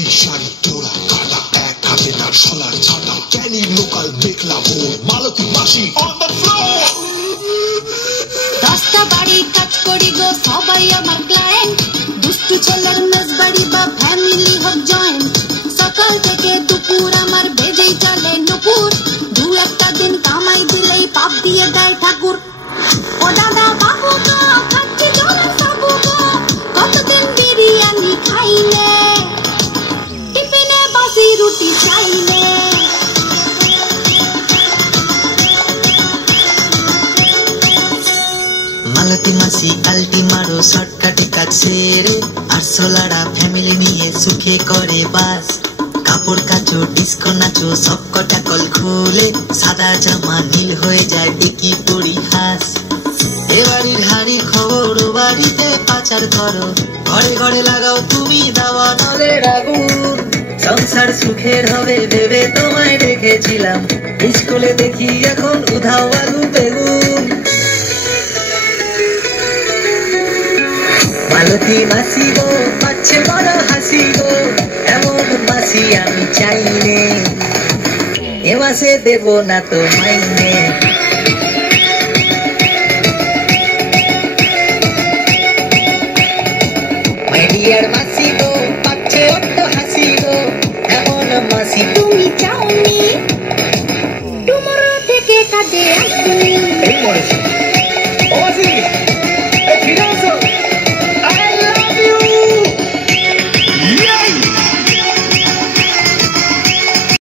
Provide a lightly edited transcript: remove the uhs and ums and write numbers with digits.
সুতি শাড়ি তোরা কাটা, এক হাতে তার সোনার ছাতা, ক্যানি লোকাল দেখলাম ও মালতী মাসি অন দ্য ফ্লোর। 10টা বাড়ি কাজ করি গো, সবাই আমার ক্লায়েন্ট, দুষ্টু ছেলের মেজবাড়ি বা ফ্যামিলি হোক জয়েন্ট, সকাল থেকে দুপুর আমার বেজেই চলে নুপুর, দু একটা দিন কামাই দিলেই পাপ দিয়ে দেয় ঠাকুর। ও দাদা বাবু গো, খাচ্ছি জলে সাবু গো, কতদিন বিরিয়ানি খাইলে, টিফিনে বাসি রুটি চাইলে। মালতী মাসি আলটি মারো, শর্টকাটে কাজ সেরে, আর সোলারা ফ্যামিলি নিয়ে সুখে করে বাস। কাপড় কাচো, ডিস্কো নাচো, সব কটা কল খুলে, সাদা জামা নীল হয়ে যায় দেখি পরিহাস। এ বাড়ির হাড়ি খবর ও বাড়িতে পাচার করো, ঘরে ঘরে লাগাও তুমি দাওয়া নলের আগুন। সংসার সুখের হবে ভেবে তোমায় রেখেছিলাম, স্কুলে দেখি এখন উধাও আলু বেগুন। মালতী মাসি গো, পাচ্ছে বড় হাসি গো, এমন মাসি আমি চাইলে, এ মাসে দেব না তো মাইনে। মাই ডিয়ার মাসি গো, পাচ্ছে বড় হাসি গো, এমন মাসি তুমি চাওনি টুমরো থেকে কাজে আসুনি। এই মরেছে।